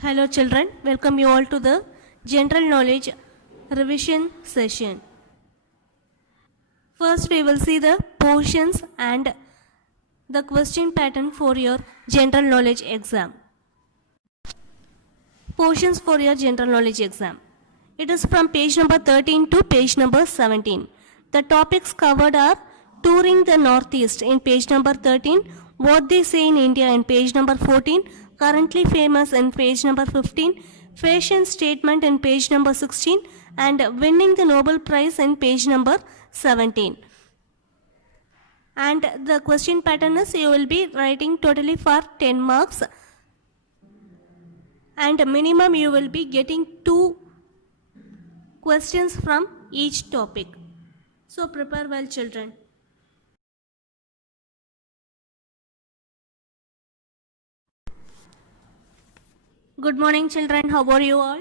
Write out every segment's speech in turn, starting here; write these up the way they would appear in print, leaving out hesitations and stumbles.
Hello children, welcome you all to the general knowledge revision session. First we will see the portions and the question pattern for your general knowledge exam. Portions for your general knowledge exam. It is from page number 13 to page number 17. The topics covered are touring the northeast in page number 13, what they say in India in page number 14, currently famous in page number 15, fashion statement in page number 16, and winning the Nobel Prize in page number 17. And the question pattern is you will be writing totally for 10 marks and minimum you will be getting 2 questions from each topic. So prepare well children. Good morning children, how are you all?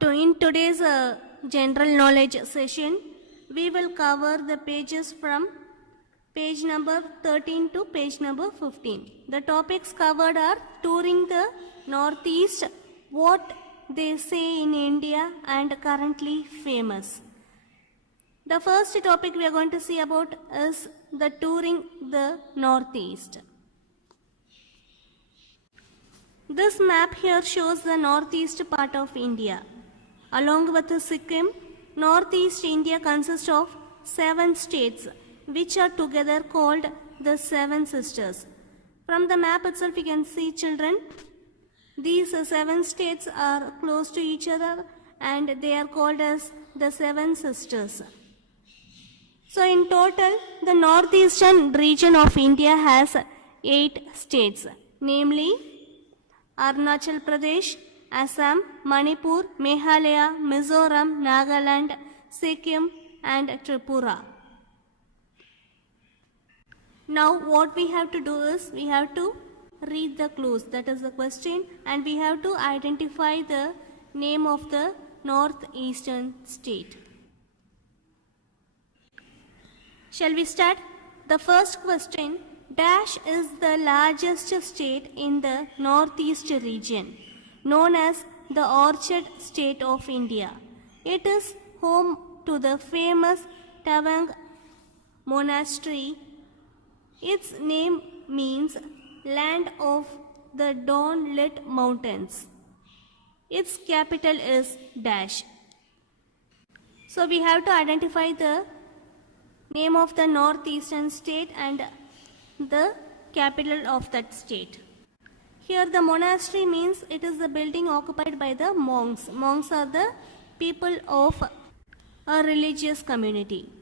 In today's general knowledge session, we will cover the pages from page number 13 to page number 15. The topics covered are touring the northeast, what they say in India and currently famous. The first topic we are going to see about is the touring the northeast. This map here shows the northeast part of India. Along with Sikkim, northeast India consists of 7 states which are together called the Seven Sisters. From the map itself you can see children, these 7 states are close to each other and they are called as the Seven Sisters. So in total, the northeastern region of India has 8 states, namely Arunachal Pradesh, Assam, Manipur, Meghalaya, Mizoram, Nagaland, Sikkim and Tripura. Now what we have to do is we have to read the clues, that is the question, and we have to identify the name of the northeastern state. Shall we start? The first question, Dash is the largest state in the northeast region, known as the Orchard State of India. It is home to the famous Tawang Monastery. Its name means land of the dawn-lit mountains. Its capital is Dash. So we have to identify the name of the northeastern state and the capital of that state. Here the monastery means it is the building occupied by the monks. Monks are the people of a religious community.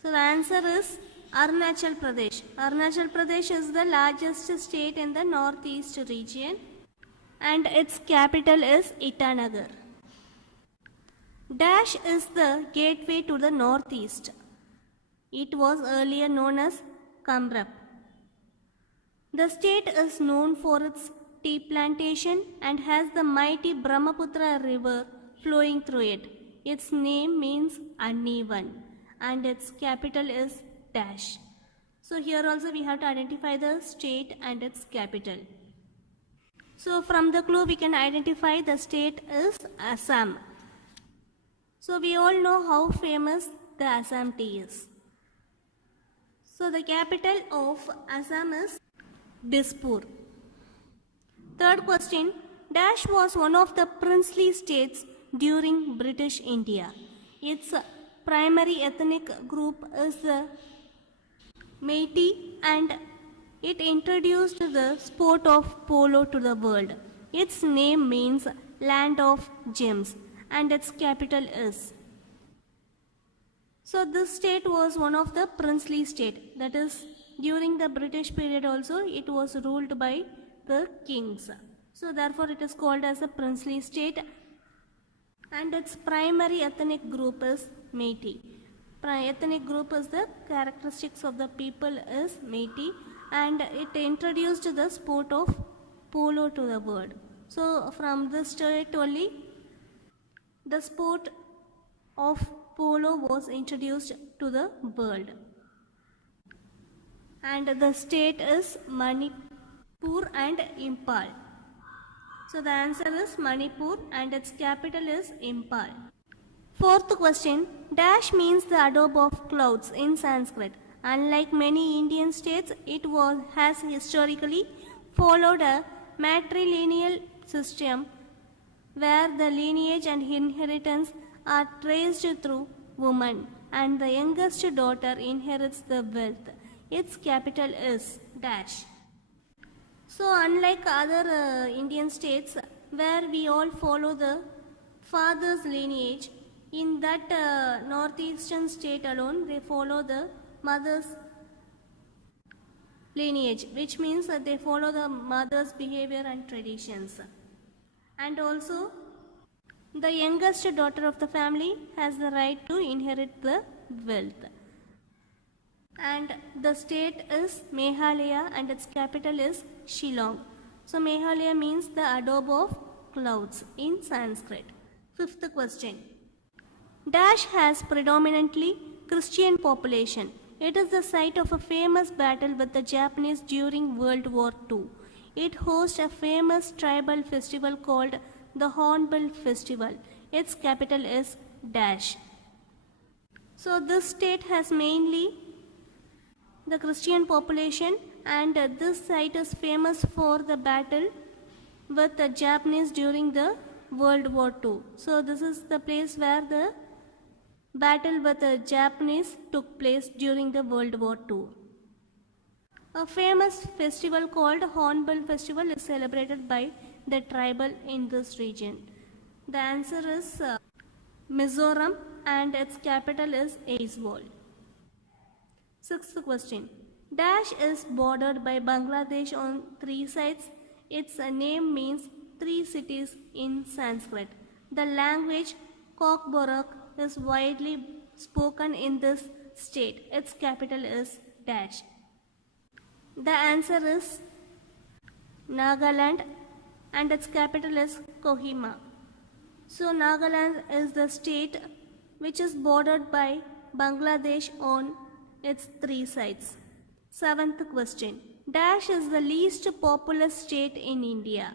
So the answer is Arunachal Pradesh. Arunachal Pradesh is the largest state in the northeast region and its capital is Itanagar. Dash is the gateway to the northeast. It was earlier known as Kamrup. The state is known for its tea plantation and has the mighty Brahmaputra river flowing through it. Its name means uneven and its capital is Dash. So here also we have to identify the state and its capital. So from the clue we can identify the state is Assam. So we all know how famous the Assam tea is. So the capital of Assam is Dispur. Third question, Dash was one of the princely states during British India. Its primary ethnic group is the Meitei and it introduced the sport of polo to the world. Its name means land of gems and its capital is. So this state was one of the princely state, that is during the British period also it was ruled by the kings. So therefore it is called as a princely state and its primary ethnic group is Meitei. Ethnic group is the characteristics of the people is Meitei and it introduced the sport of polo to the world. So from this state only the sport of polo was introduced to the world. And the state is Manipur and Imphal. So the answer is Manipur and its capital is Imphal. Fourth question, dash means the adobe of clouds in Sanskrit. Unlike many Indian states, has historically followed a matrilineal system where the lineage and inheritance are traced through woman and the youngest daughter inherits the wealth. Its capital is dash. So unlike other Indian states where we all follow the father's lineage, in that northeastern state alone they follow the mother's lineage, which means that they follow the mother's behavior and traditions. And also the youngest daughter of the family has the right to inherit the wealth. And the state is Meghalaya and its capital is Shillong. So Meghalaya means the adobe of clouds in Sanskrit. Fifth question. Dash has predominantly Christian population. It is the site of a famous battle with the Japanese during World War II. It hosts a famous tribal festival called the Hornbill Festival. Its capital is dash. So this state has mainly the Christian population and this site is famous for the battle with the Japanese during the World War II. So this is the place where the battle with the Japanese took place during the World War II. A famous festival called Hornbill Festival is celebrated by the tribal in this region. The answer is Mizoram and its capital is Aizawl. Sixth question. Dash is bordered by Bangladesh on three sides. Its name means three cities in Sanskrit. The language Kokborok is widely spoken in this state. Its capital is dash. The answer is Nagaland and its capital is Kohima. So Nagaland is the state which is bordered by Bangladesh on its three sides. Seventh question. Dash is the least populous state in India.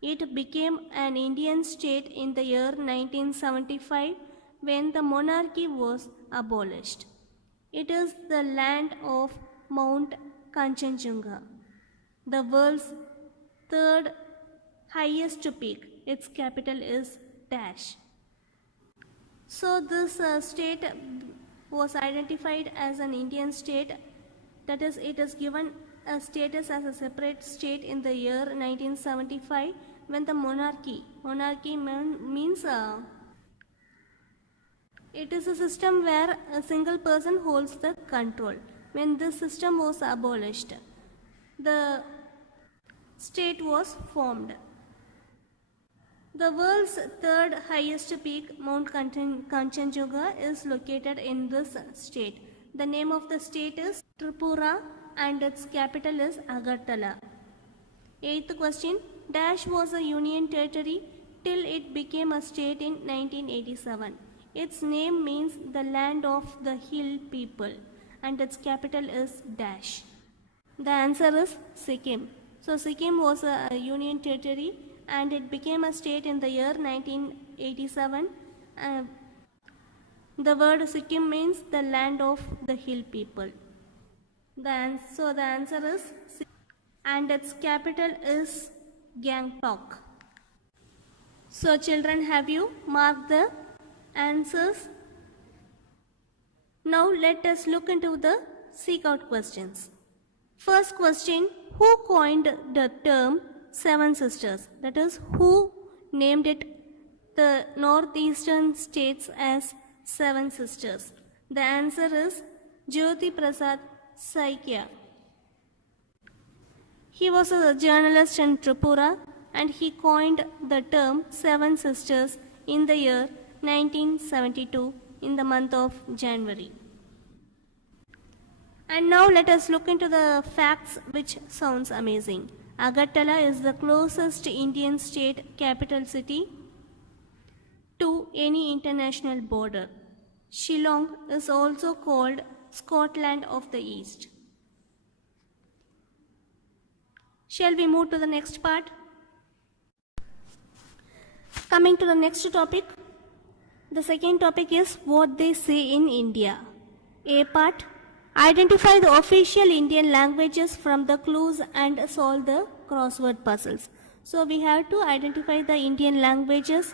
It became an Indian state in the year 1975 when the monarchy was abolished. It is the land of Mount Kanchenjunga, the world's third highest peak. Its capital is dash. So this state was identified as an Indian state, that is, it is given a status as a separate state in the year 1975 when the monarchy means it is a system where a single person holds the control. When this system was abolished, the state was formed. The world's third highest peak, Mount Kanchenjunga, is located in this state. The name of the state is Tripura and its capital is Agartala. Eighth question. Dash was a union territory till it became a state in 1987. Its name means the land of the hill people and its capital is dash. The answer is Sikkim. So Sikkim was a union territory and it became a state in the year 1987. The word Sikkim means the land of the hill people. So the answer is Sikkim and its capital is Gangtok. So children, have you marked the answers? Now let us look into the seek out questions. First question, who coined the term Seven Sisters? That is, who named it the northeastern states as Seven Sisters? The answer is Jyoti Prasad Saikia. He was a journalist in Tripura and he coined the term Seven Sisters in the year 1972 in the month of January. And now let us look into the facts which sounds amazing. Agartala is the closest Indian state capital city to any international border. Shillong is also called Scotland of the East. Shall we move to the next part? Coming to the next topic, the second topic is what they say in India. A part, identify the official Indian languages from the clues and solve the crossword puzzles. So we have to identify the Indian languages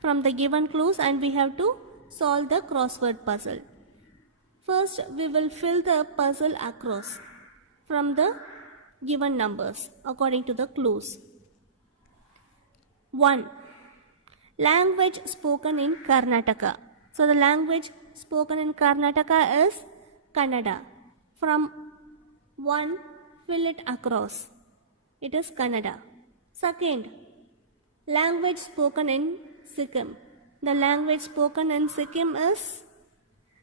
from the given clues and we have to solve the crossword puzzle. First, we will fill the puzzle across from the given numbers according to the clues. 1. Language spoken in Karnataka. So the language spoken in Karnataka is Kannada. From 1, fill it across. It is Kannada. Second, language spoken in Sikkim. The language spoken in Sikkim is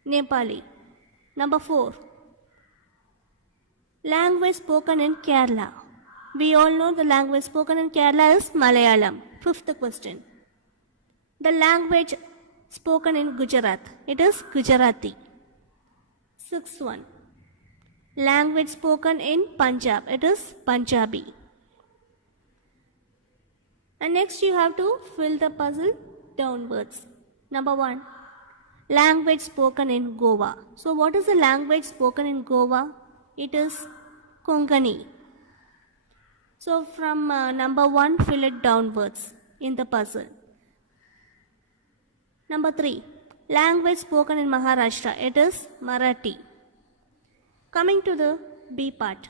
Nepali. Number 4, language spoken in Kerala. We all know the language spoken in Kerala is Malayalam. Fifth question, the language spoken in Gujarat. It is Gujarati. Sixth one, language spoken in Punjab. It is Punjabi. And next you have to fill the puzzle downwards. Number 1, language spoken in Goa. So what is the language spoken in Goa? It is Konkani. So from number 1, fill it downwards in the puzzle. Number 3, language spoken in Maharashtra. It is Marathi. Coming to the B part.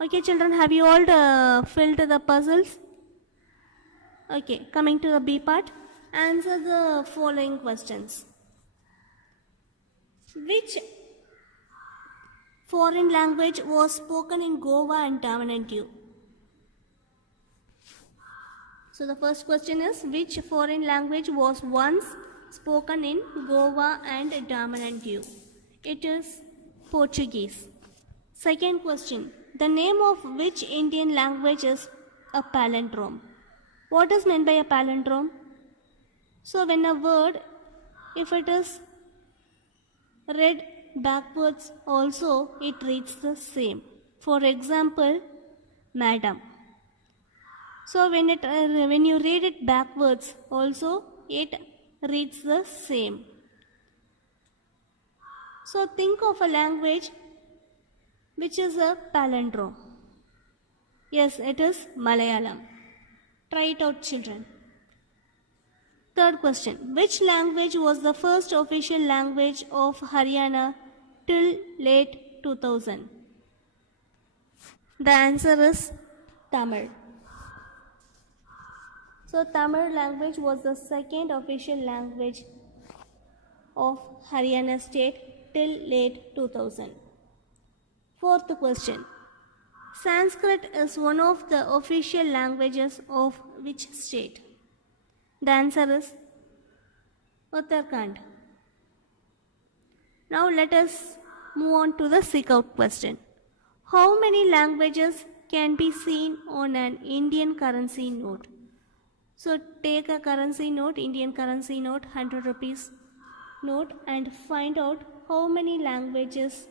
Okay children, have you all filled the puzzles? Okay, coming to the B part, answer the following questions. Which foreign language was spoken in Goa and Daman and Diu? So the first question is, which foreign language was once spoken in Goa and Daman and Diu? It is Portuguese. Second question, the name of which Indian language is a palindrome? What is meant by a palindrome? So when a word, if it is read backwards also, it reads the same. For example, madam. So when you read it backwards also, it reads the same. So think of a language which is a palindrome. Yes, it is Malayalam. Try it out, children. Third question, which language was the first official language of Haryana till late 2000? The answer is Tamil. So Tamil language was the second official language of Haryana state till late 2000. Fourth question, Sanskrit is one of the official languages of which state? The answer is Uttarakhand. Now let us move on to the seek out question. How many languages can be seen on an Indian currency note? So take a currency note, Indian currency note, 100 rupees note, and find out how many languages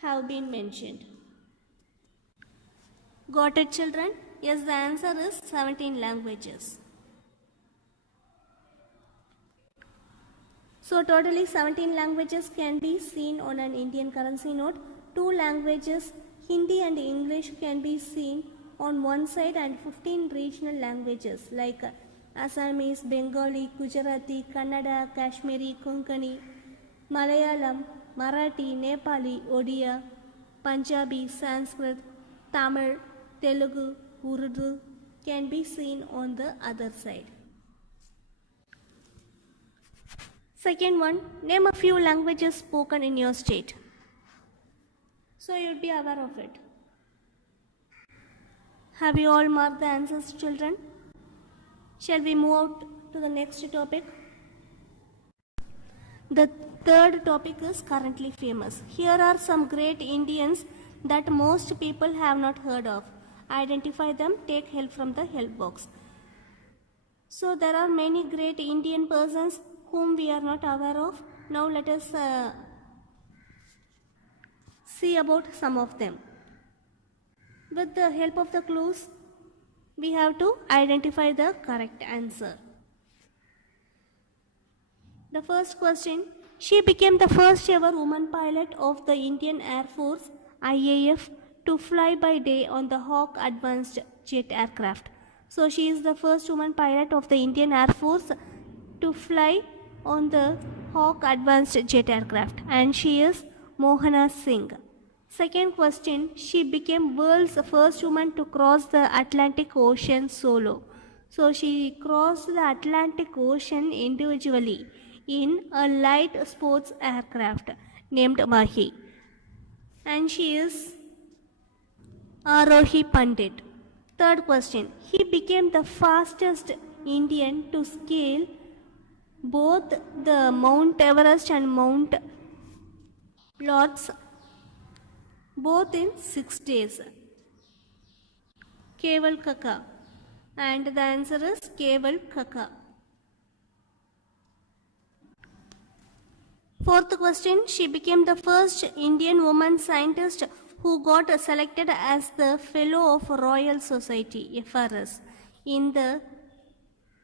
have been mentioned. Got it, children? Yes, the answer is 17 languages. So totally 17 languages can be seen on an Indian currency note. 2 languages, Hindi and English, can be seen on one side, and 15 regional languages like Assamese, Bengali, Gujarati, Kannada, Kashmiri, Konkani, Malayalam, Marathi, Nepali, Odia, Punjabi, Sanskrit, Tamil, Telugu, Urdu can be seen on the other side. Second one, name a few languages spoken in your state. So you would be aware of it. Have you all marked the answers, children? Shall we move out to the next topic? The third topic is currently famous. Here are some great Indians that most people have not heard of. Identify them, take help from the help box. So there are many great Indian persons whom we are not aware of. Now let us see about some of them. With the help of the clues, we have to identify the correct answer. The first question, she became the first ever woman pilot of the Indian Air Force IAF to fly by day on the Hawk Advanced Jet aircraft. So she is the first woman pilot of the Indian Air Force to fly on the Hawk Advanced Jet aircraft, and she is Mohana Singh. Second question, she became world's first woman to cross the Atlantic Ocean solo. So she crossed the Atlantic Ocean individually in a light sports aircraft named Mahi. And she is Arohi Pandit. Third question, he became the fastest Indian to scale both the Mount Everest and Mount Lords, both in 6 days. Keval Kaka. And the answer is Keval Kaka. Fourth question, she became the first Indian woman scientist who got selected as the Fellow of Royal Society, FRS, in the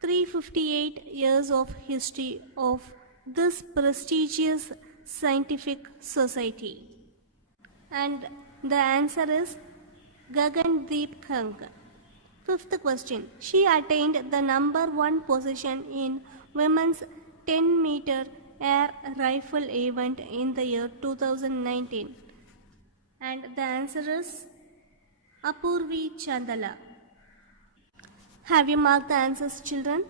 358 years of history of this prestigious scientific society. And the answer is Gagandeep Kang. Fifth question, she attained the number 1 position in women's 10-meter air rifle event in the year 2019. And the answer is Apurvi Chandala. Have you marked the answers, children?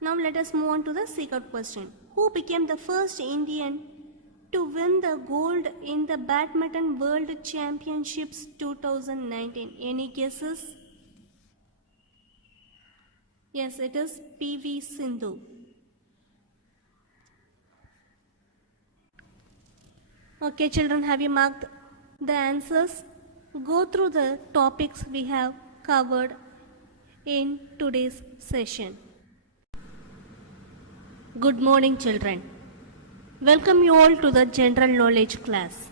Now let us move on to the second question. Who became the first Indian to win the gold in the Badminton World Championships 2019? Any guesses? Yes, it is PV Sindhu. Okay, children, have you marked the answers? Go through the topics we have covered in today's session. Good morning, children. Welcome you all to the general knowledge class.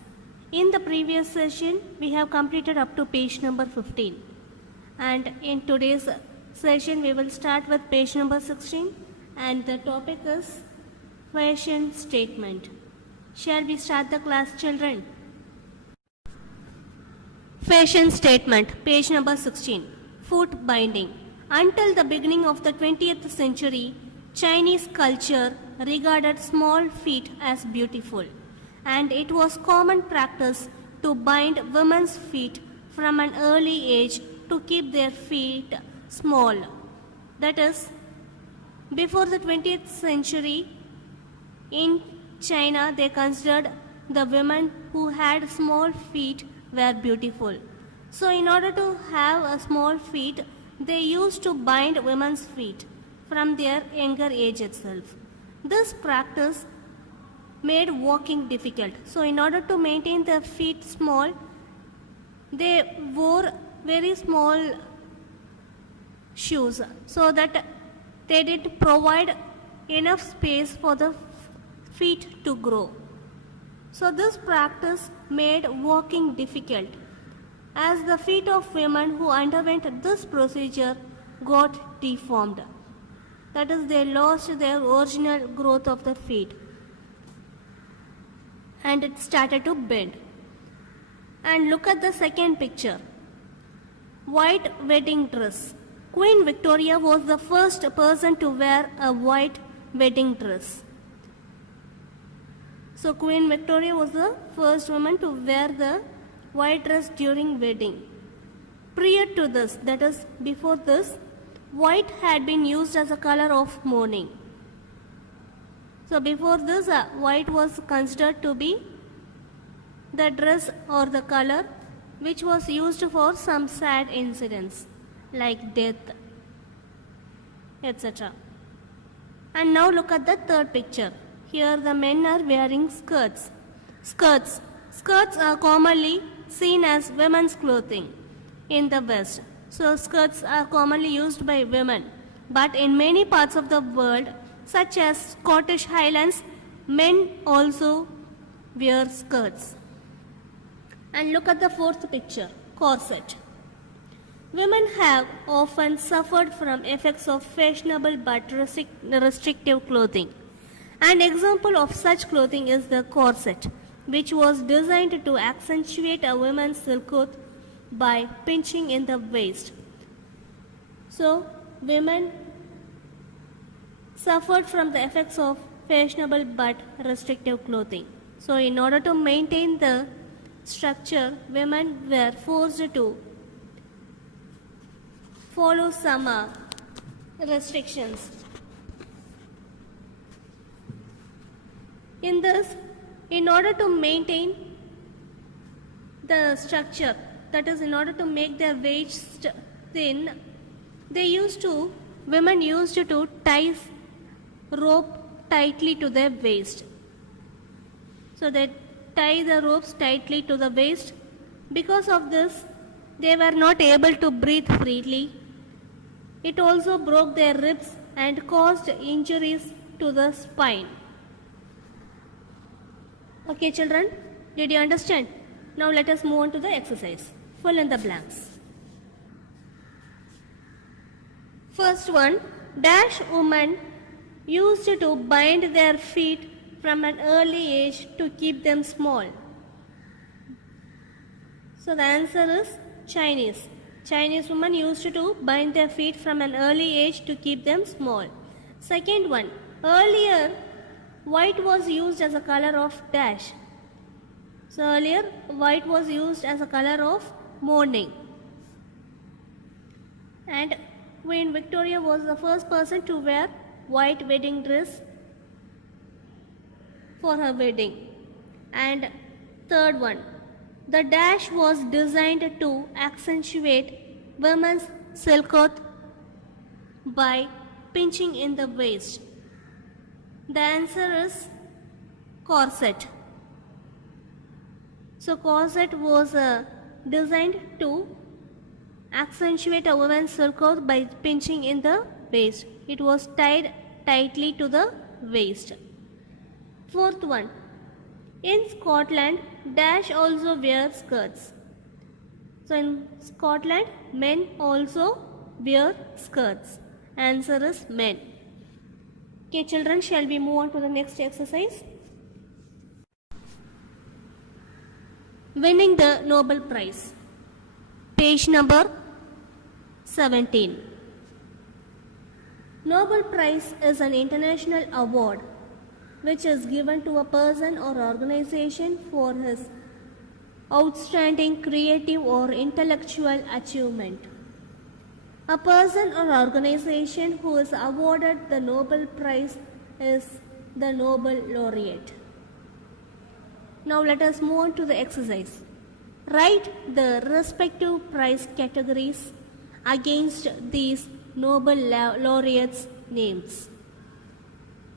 In the previous session, we have completed up to page number 15. And in today's session, we will start with page number 16. And the topic is fashion statement. Shall we start the class, children? Fashion statement, page number 16. Foot binding. Until the beginning of the 20th century, Chinese culture regarded small feet as beautiful, and it was common practice to bind women's feet from an early age to keep their feet small. That is, before the 20th century, in China, they considered the women who had small feet were beautiful. So in order to have a small feet, they used to bind women's feet from their younger age itself. This practice made walking difficult. So in order to maintain their feet small, they wore very small shoes so that they did provide enough space for the feet to grow. So this practice made walking difficult, as the feet of women who underwent this procedure got deformed. That is, they lost their original growth of the feet and it started to bend. And look at the second picture. White wedding dress. Queen Victoria was the first person to wear a white wedding dress. So Queen Victoria was the first woman to wear the white dress during wedding. Prior to this, that is before this, white had been used as a color of mourning. So before this, white was considered to be the dress or the color which was used for some sad incidents like death, etc. And now look at the third picture. Here the men are wearing skirts. Skirts are commonly seen as women's clothing in the West. So skirts are commonly used by women. But in many parts of the world, such as Scottish Highlands, men also wear skirts. And look at the fourth picture, corset. Women have often suffered from effects of fashionable but restrictive clothing. An example of such clothing is the corset, which was designed to accentuate a woman's silhouette by pinching in the waist. So, women suffered from the effects of fashionable but restrictive clothing. So, in order to maintain the structure, women were forced to follow some restrictions. In this, in order to maintain the structure, that is, in order to make their waist thin, women used to tie rope tightly to their waist. So they tie the ropes tightly to the waist. Because of this, they were not able to breathe freely. It also broke their ribs and caused injuries to the spine. Okay, children, did you understand? Now let us move on to the exercise. Fill in the blanks. First one, dash women used to bind their feet from an early age to keep them small. So the answer is Chinese. Chinese women used to bind their feet from an early age to keep them small. Second one, earlier white was used as a color of dash. So earlier white was used as a color of mourning. And Queen Victoria was the first person to wear white wedding dress for her wedding. And third one, the dash was designed to accentuate women's silhouette by pinching in the waist. The answer is corset. So corset was designed to accentuate a woman's silhouette by pinching in the waist. It was tied tightly to the waist. Fourth one, in Scotland, dash also wear skirts. So in Scotland, men also wear skirts. Answer is men. Okay, children, shall we move on to the next exercise? Winning the Nobel Prize. Page number 17. Nobel Prize is an international award which is given to a person or organization for his outstanding creative or intellectual achievement. A person or organization who is awarded the Nobel Prize is the Nobel laureate. Now let us move on to the exercise. Write the respective prize categories against these Nobel laureates' names.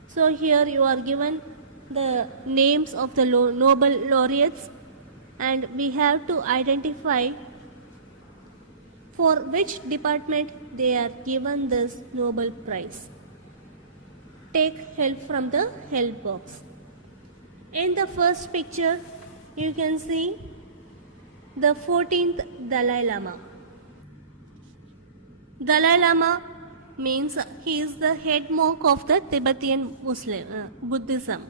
So here you are given the names of the Nobel laureates, and we have to identify for which department they are given this Nobel Prize. Take help from the help box. In the first picture, you can see the 14th Dalai Lama. Dalai Lama means he is the head monk of the Tibetan Buddhism.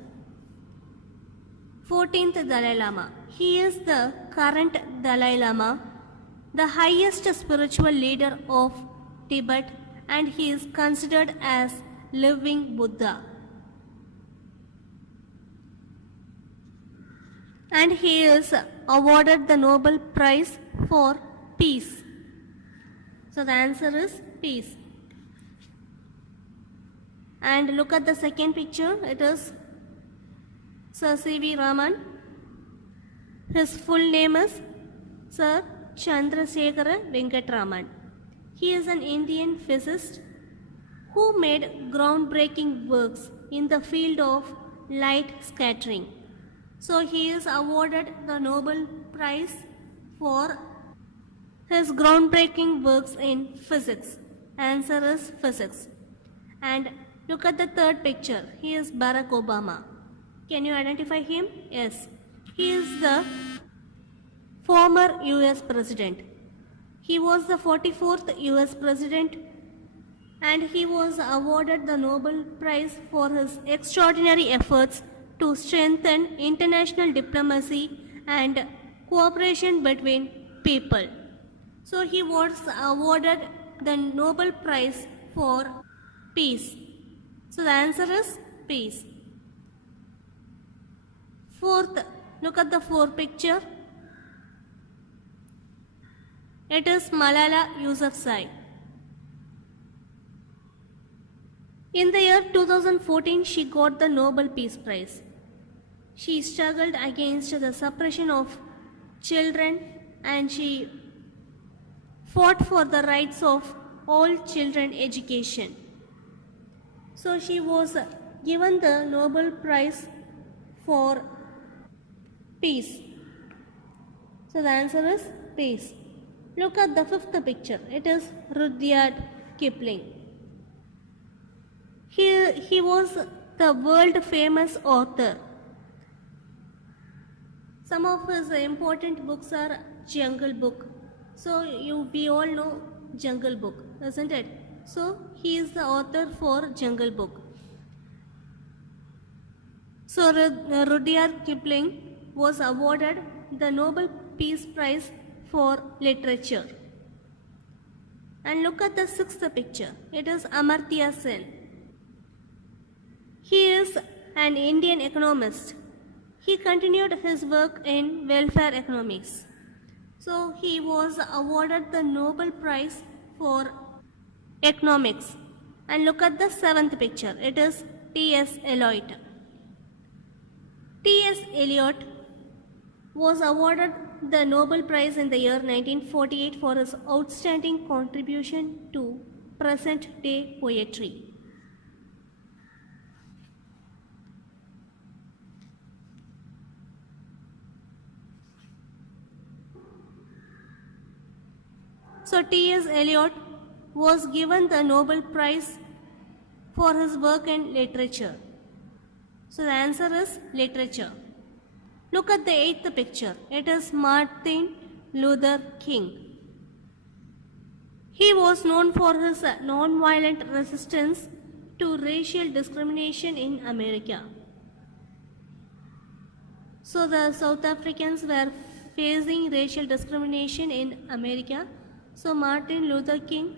14th Dalai Lama. He is the current Dalai Lama, the highest spiritual leader of Tibet, and he is considered as living Buddha. And he is awarded the Nobel Prize for Peace. So the answer is peace. And look at the second picture. It is Sir C.V. Raman. His full name is Sir Chandrasekhara Venkat Raman. He is an Indian physicist who made groundbreaking works in the field of light scattering. So he is awarded the Nobel Prize for his groundbreaking works in physics. Answer is physics. And look at the third picture. He is Barack Obama. Can you identify him? Yes. He is the former US President. He was the 44th US President and he was awarded the Nobel Prize for his extraordinary efforts to strengthen international diplomacy and cooperation between people. So he was awarded the Nobel Prize for peace. So the answer is peace. Fourth, look at the fourth picture. It is Malala Yousafzai. In the year 2014, she got the Nobel Peace Prize. She struggled against the suppression of children and she fought for the rights of all children education. So she was given the Nobel Prize for peace. So the answer is peace. Look at the fifth picture. It is Rudyard Kipling. He was the world famous author. Some of his important books are Jungle Book. So we all know Jungle Book, isn't it? So he is the author for Jungle Book. So Rudyard Kipling was awarded the Nobel Peace Prize for literature. And look at the sixth picture. It is Amartya Sen. He is an Indian economist. He continued his work in welfare economics. So he was awarded the Nobel Prize for economics. And look at the seventh picture. It is T.S. Eliot. T.S. Eliot was awarded the Nobel Prize in the year 1948 for his outstanding contribution to present-day poetry. So T.S. Eliot was given the Nobel Prize for his work in literature. So the answer is literature. Look at the eighth picture. It is Martin Luther King. He was known for his non-violent resistance to racial discrimination in America. So the South Africans were facing racial discrimination in America. So Martin Luther King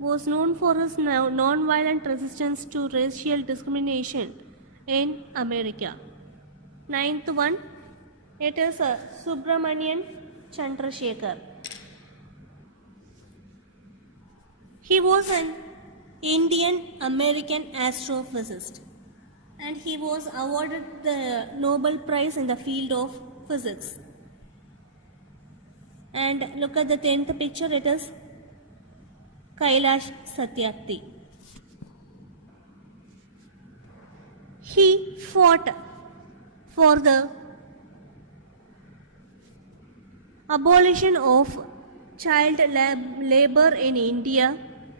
was known for his non-violent resistance to racial discrimination in America. Ninth one, it is Subramanian Chandrasekhar. He was an Indian American astrophysicist and he was awarded the Nobel Prize in the field of physics. And look at the 10th picture, it is Kailash Satyarthi. He fought for the abolition of child labor in India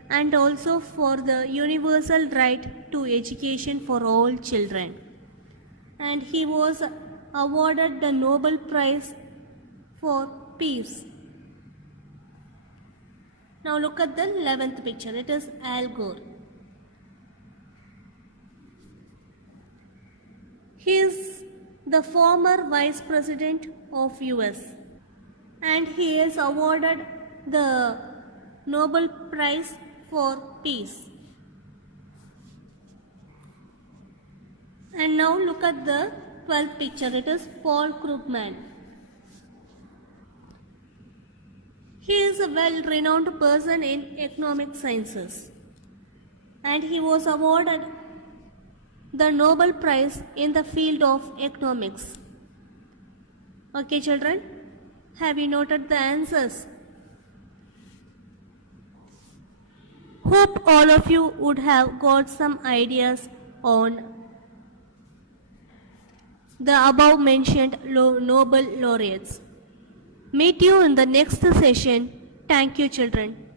and also for the universal right to education for all children. And he was awarded the Nobel Prize for peace. Now look at the 11th picture. It is Al Gore. He is the former Vice President of US and he is awarded the Nobel Prize for peace. And now look at the 12th picture. It is Paul Krugman. He is a well-renowned person in economic sciences and he was awarded the Nobel Prize in the field of economics. Okay children, have you noted the answers? Hope all of you would have got some ideas on the above mentioned Nobel laureates. Meet you in the next session. Thank you children.